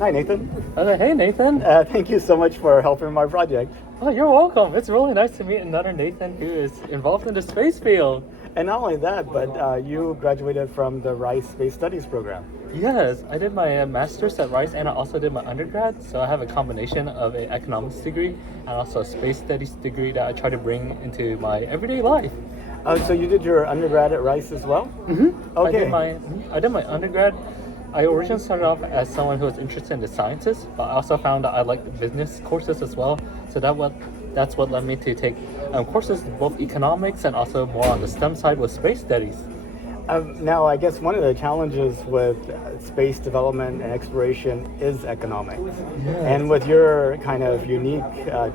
Hi, Nathan. Hey, Nathan. Thank you so much for helping my project. Oh, you're welcome. It's really nice to meet another Nathan who is involved in the space field. And not only that, but you graduated from the Rice Space Studies program. Yes, I did my master's at Rice and I also did my undergrad. So I have a combination of an economics degree and also a space studies degree that I try to bring into my everyday life. So you did your undergrad at Rice as well? Mm-hmm. Okay. I did my undergrad. I originally started off as someone who was interested in the sciences, but I also found that I liked business courses as well. So that's what led me to take courses in both economics and also more on the STEM side with space studies. Now, I guess one of the challenges with space development and exploration is economics. Yes. And with your kind of unique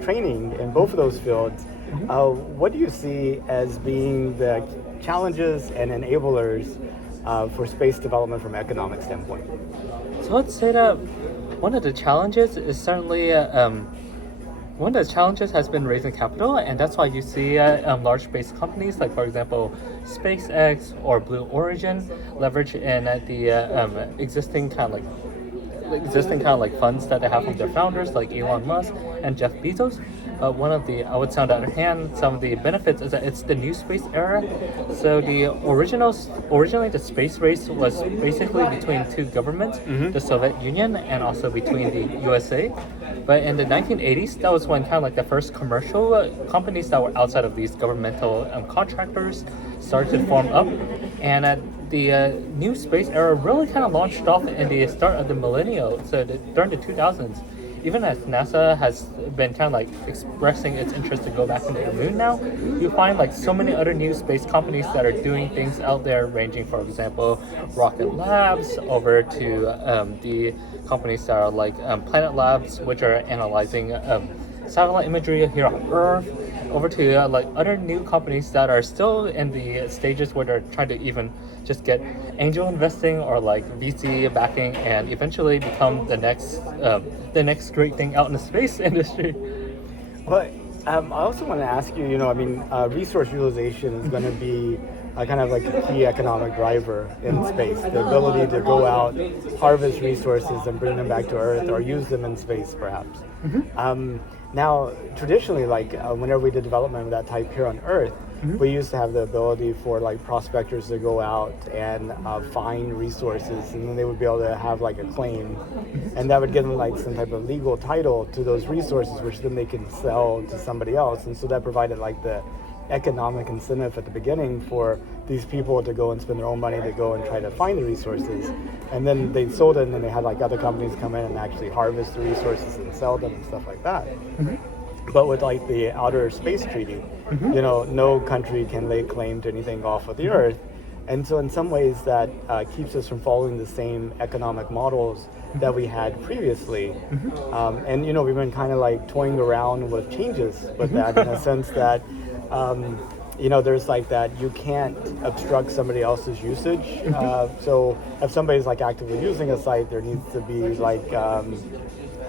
training in both of those fields, what do you see as being the challenges and enablers for space development from an economic standpoint? So I'd say that one of the challenges is certainly one of the challenges has been raising capital, and that's why you see large space companies like, for example, SpaceX or Blue Origin leverage in the existing kind of like funds that they have from their founders like Elon Musk and Jeff Bezos. One of the, I would say on the other hand, some of the benefits is that it's the new space era. So originally the space race was basically between two governments, the Soviet Union and also between the USA. But in the 1980s, that was when kind of like the first commercial companies that were outside of these governmental contractors started to form up. And the new space era really kind of launched off in the start of the millennium, so during the 2000s. Even as NASA has been kind of like expressing its interest to go back into the moon now, you find like so many other new space companies that are doing things out there, ranging, for example, Rocket Labs over to the companies that are like Planet Labs, which are analyzing satellite imagery here on Earth, over to like other new companies that are still in the stages where they're trying to even just get angel investing or like VC backing and eventually become the next great thing out in the space industry. But I also want to ask you, resource utilization is going to be kind of like a key economic driver in space. The ability to go out, harvest resources and bring them back to Earth or use them in space, perhaps. Now, traditionally, like whenever we did development of that type here on Earth, we used to have the ability for like prospectors to go out and find resources, and then they would be able to have like a claim, and that would give them like some type of legal title to those resources, which then they can sell to somebody else. And so that provided like the economic incentive at the beginning for these people to go and spend their own money to go and try to find the resources, and then they sold it, and then they had like other companies come in and actually harvest the resources and sell them and stuff like that. But with like the Outer Space Treaty, no country can lay claim to anything off of the Earth, and so in some ways that keeps us from following the same economic models that we had previously. And we've been kind of like toying around with changes with that in a sense that there's like that you can't obstruct somebody else's usage. So if somebody's like actively using a site, there needs to be like a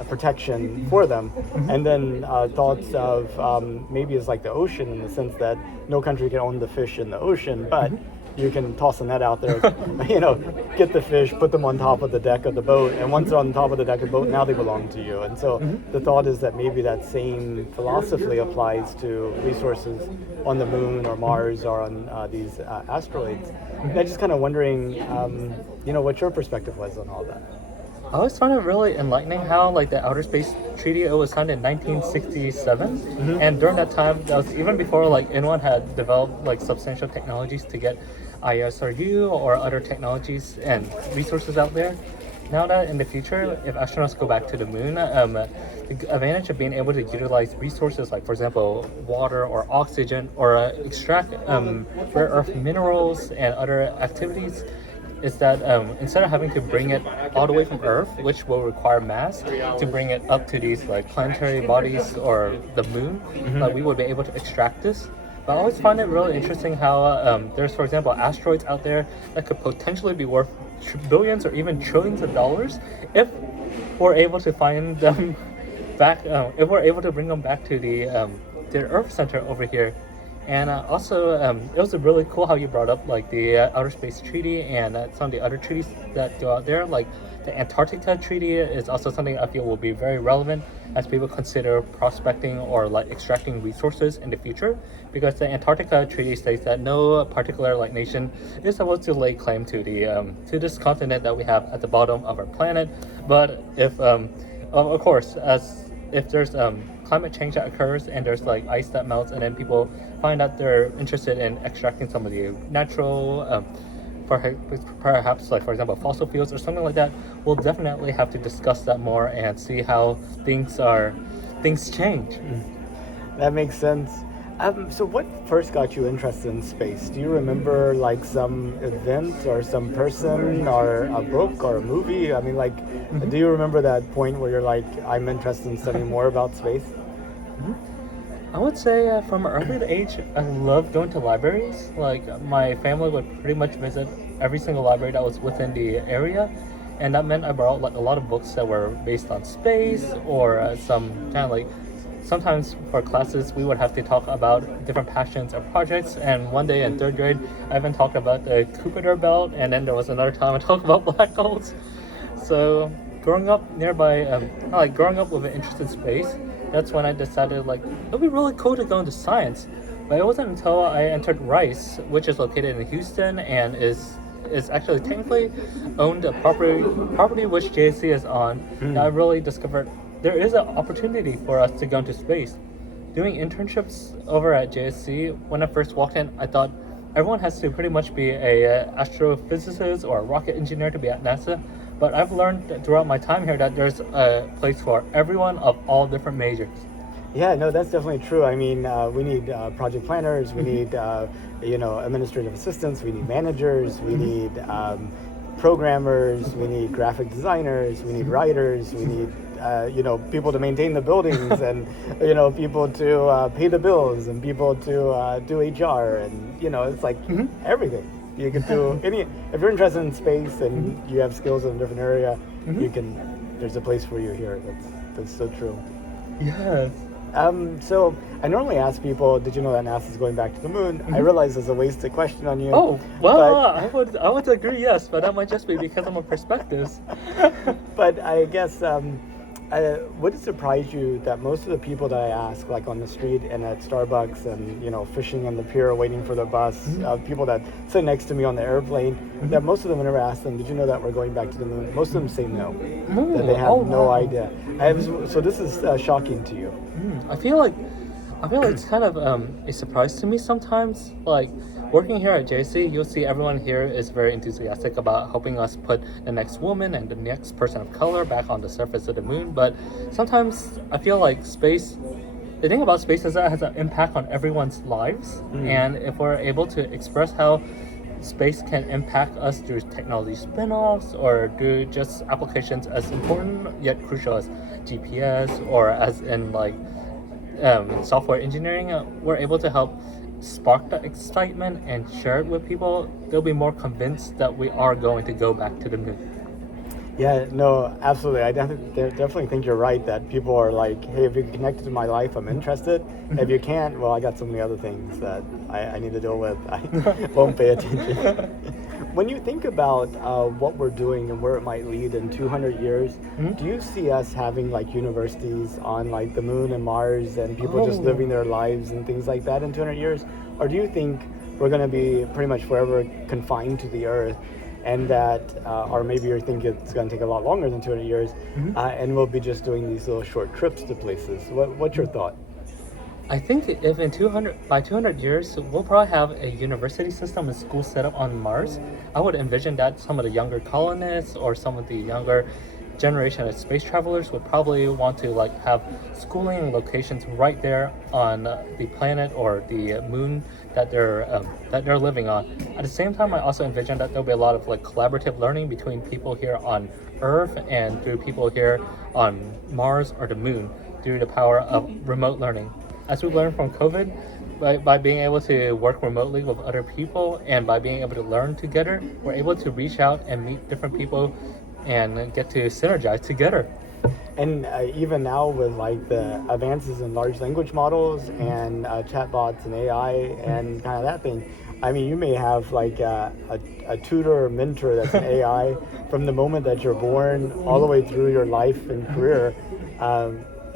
protection for them. And then thoughts of maybe it's like the ocean in the sense that no country can own the fish in the ocean, but you can toss a net out there, get the fish, put them on top of the deck of the boat, and once they're on top of the deck of the boat, now they belong to you. And so the thought is that maybe that same philosophy applies to resources on the moon or Mars or on these asteroids. And I'm just kind of wondering, what your perspective was on all that. I always found it really enlightening how like the Outer Space Treaty, it was signed in 1967, and during that time, that was even before like anyone had developed like substantial technologies to get ISRU or other technologies and resources out there. Now that in the future, if astronauts go back to the moon, the advantage of being able to utilize resources like, for example, water or oxygen or extract rare earth minerals and other activities is that instead of having to bring it all the way from Earth, which will require mass, to bring it up to these like planetary bodies or the moon, we would be able to extract this. But I always find it really interesting how there's, for example, asteroids out there that could potentially be worth billions or even trillions of dollars if we're able to find them back, if we're able to bring them back to the Earth Center over here. And also, it was really cool how you brought up like the Outer Space Treaty and some of the other treaties that go out there, like The Antarctica Treaty is also something I feel will be very relevant as people consider prospecting or like extracting resources in the future, because the Antarctica Treaty states that no particular like nation is supposed to lay claim to this continent that we have at the bottom of our planet. But if of course, as if there's climate change that occurs and there's like ice that melts, and then people find out they're interested in extracting some of the natural perhaps like for example fossil fuels or something like that, we'll definitely have to discuss that more and see how things change. That makes sense. So what first got you interested in space? Do you remember like some event or some person or a book or a movie? I mean, like, do you remember that point where you're like, I'm interested in studying more about space? I would say from an early age, I loved going to libraries. Like my family would pretty much visit every single library that was within the area, and that meant I brought like a lot of books that were based on space or some kind of like. Sometimes for classes, we would have to talk about different passions or projects. And one day in third grade, I even talked about the Jupiter belt, and then there was another time I talked about black holes. So growing up nearby, growing up with an interest in space, that's when I decided like it'd be really cool to go into science. But it wasn't until I entered Rice, which is located in Houston and is actually technically owned a property which JSC is on, that I really discovered there is an opportunity for us to go into space. Doing internships over at JSC, when I first walked in, I thought everyone has to pretty much be a astrophysicist or a rocket engineer to be at NASA. But I've learned that throughout my time here that there's a place for everyone of all different majors. Yeah, no, that's definitely true. I mean, we need project planners, we need, administrative assistants, we need managers, we need programmers, we need graphic designers, we need writers, we need, people to maintain the buildings and, people to pay the bills and people to do HR and, it's like everything. You can do if you're interested in space and you have skills in a different area, there's a place for you here. That's so true. Yes. So I normally ask people, did you know that NASA's going back to the moon? I realize it's a wasted question on you. Oh, well, I would agree, yes, but that might just be because I'm a perspectives. But I guess, would it surprise you that most of the people that I ask, like on the street and at Starbucks and, fishing in the pier waiting for the bus, people that sit next to me on the airplane, that most of them, whenever I ask them, did you know that we're going back to the moon? Most of them say no. That they have no idea. So this is shocking to you. I feel like it's kind of a surprise to me sometimes. Like working here at JC, you'll see everyone here is very enthusiastic about helping us put the next woman and the next person of color back on the surface of the moon. But sometimes I feel like the thing about space is that it has an impact on everyone's lives. And if we're able to express how space can impact us through technology spin-offs or through just applications as important yet crucial as GPS or as in like software engineering, we're able to help spark the excitement and share it with people, they'll be more convinced that we are going to go back to the moon. Yeah, no, absolutely. I definitely think you're right that people are like, hey, if you're connected to my life, I'm interested. If you can't, well, I got so many other things that I need to deal with. I won't pay attention. When you think about what we're doing and where it might lead in 200 years, do you see us having like universities on like the moon and Mars and people just living their lives and things like that in 200 years? Or do you think we're going to be pretty much forever confined to the Earth? And that, or maybe you're thinking it's going to take a lot longer than 200 years, and we'll be just doing these little short trips to places. What's your thought? I think if by 200 years, we'll probably have a university system and school set up on Mars. I would envision that some of the younger colonists or some of the younger generation of space travelers would probably want to like have schooling locations right there on the planet or the moon that they're living on. At the same time, I also envision that there'll be a lot of like collaborative learning between people here on Earth and through people here on Mars or the moon through the power of remote learning. As we learned from COVID, by being able to work remotely with other people and by being able to learn together, we're able to reach out and meet different people and get to synergize together. And even now with like the advances in large language models and chatbots and AI and kind of that thing, I mean, you may have like a tutor or mentor that's an AI from the moment that you're born all the way through your life and career,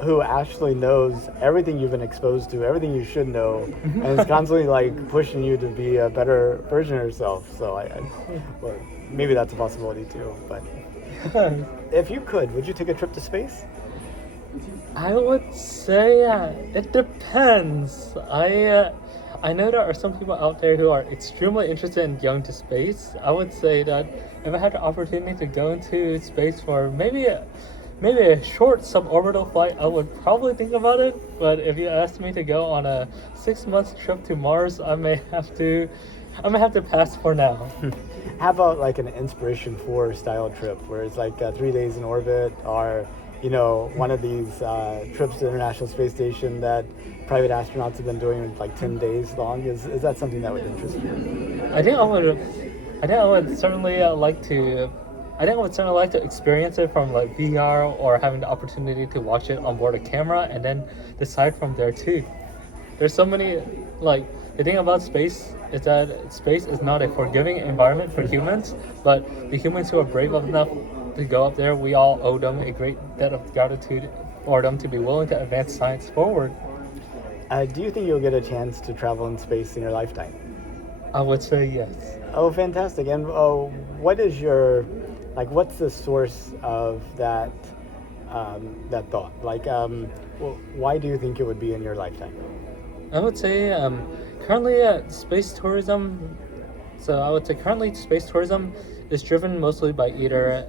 who actually knows everything you've been exposed to, everything you should know, and is constantly like pushing you to be a better version of yourself. So well, maybe that's a possibility too. But if you could, would you take a trip to space? I would say it depends. I know there are some people out there who are extremely interested in going to space. I would say that if I had the opportunity to go into space for maybe a short suborbital flight, I would probably think about it. But if you asked me to go on a 6 month trip to Mars, I may have to pass for now. How about like an Inspiration 4 style trip where it's like 3 days in orbit, or one of these trips to the International Space Station that private astronauts have been doing like 10 days long? Is that something that would interest you? I think I would certainly like to. I think I would certainly like to experience it from like VR, or having the opportunity to watch it on board a camera and then decide from there too. There's so many, like, the thing about space is that space is not a forgiving environment for humans, but the humans who are brave enough to go up there, we all owe them a great debt of gratitude for them to be willing to advance science forward. Do you think you'll get a chance to travel in space in your lifetime? I would say yes. Oh, fantastic. And what's the source of that thought? Why do you think it would be in your lifetime? I would say currently space tourism. So I would say currently space tourism is driven mostly by either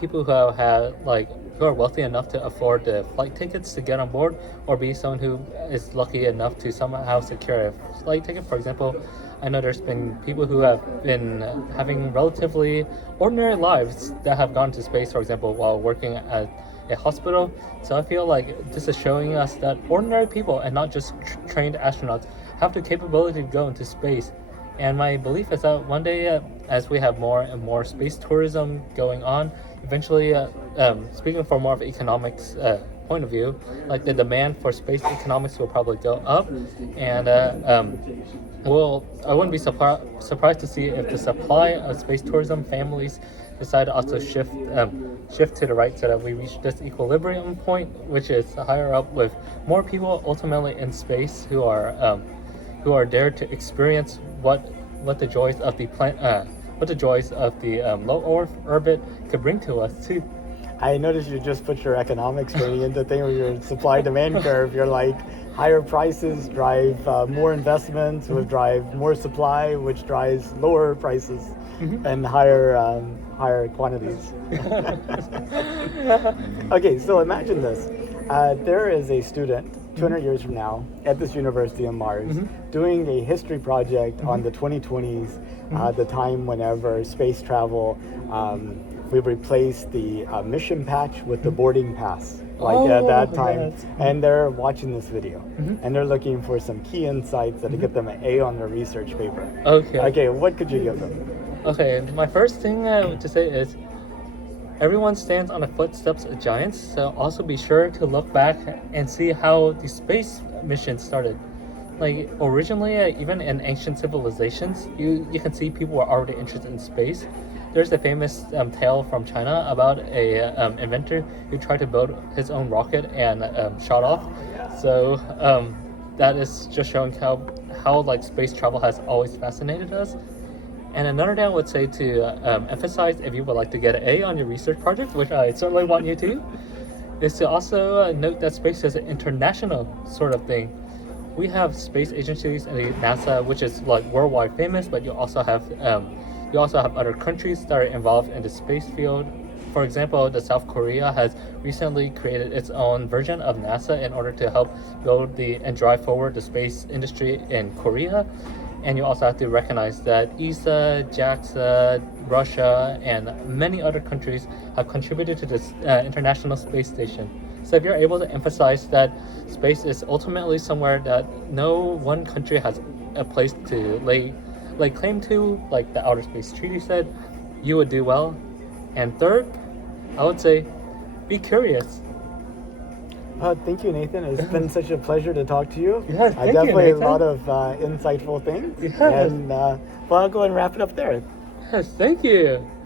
people who who are wealthy enough to afford the flight tickets to get on board, or be someone who is lucky enough to somehow secure a flight ticket. For example, I know there's been people who have been having relatively ordinary lives that have gone to space, for example, while working at a hospital. So I feel like this is showing us that ordinary people, and not just trained astronauts, have the capability to go into space. And my belief is that one day, as we have more and more space tourism going on, eventually, speaking from more of an economics point of view, like the demand for space economics will probably go up, and I wouldn't be surprised to see if the supply of space tourism families decide to also shift to the right, so that we reach this equilibrium point, which is higher up, with more people ultimately in space who are there to experience what the joys of the low Earth orbit could bring to us too. I noticed you just put your economics training into thing with your supply demand curve. You're like, higher prices drive more investments, which drive more supply, which drives lower prices and higher quantities. Okay, so imagine this. There is a student 200 years from now at this university on Mars doing a history project on the 2020s, the time whenever space travel, we replaced the mission patch with the boarding pass, at that time. And they're watching this video and they're looking for some key insights that get them an A on their research paper. Okay, what could you give them? Okay, my first thing to say is, everyone stands on the footsteps of giants, so also be sure to look back and see how the space mission started. Like, originally, even in ancient civilizations, you can see people were already interested in space. There's a famous tale from China about a inventor who tried to build his own rocket and shot off. So that is just showing how like space travel has always fascinated us. And another thing I would say to emphasize, if you would like to get an A on your research project, which I certainly want you to, is to also note that space is an international sort of thing. We have space agencies and NASA, which is like worldwide famous, but you also have other countries that are involved in the space field. For example, South Korea has recently created its own version of NASA in order to help build and drive forward the space industry in Korea. And you also have to recognize that ESA, JAXA, Russia, and many other countries have contributed to this International Space Station. So if you're able to emphasize that space is ultimately somewhere that no one country has a place to lay claim to, like the Outer Space Treaty said, you would do well. And third, I would say, be curious. Thank you, Nathan. It's been such a pleasure to talk to you. Yes, thank you, Definitely a Nathan. lot of insightful things. Yes. And well, I'll go and wrap it up there. Yes, thank you.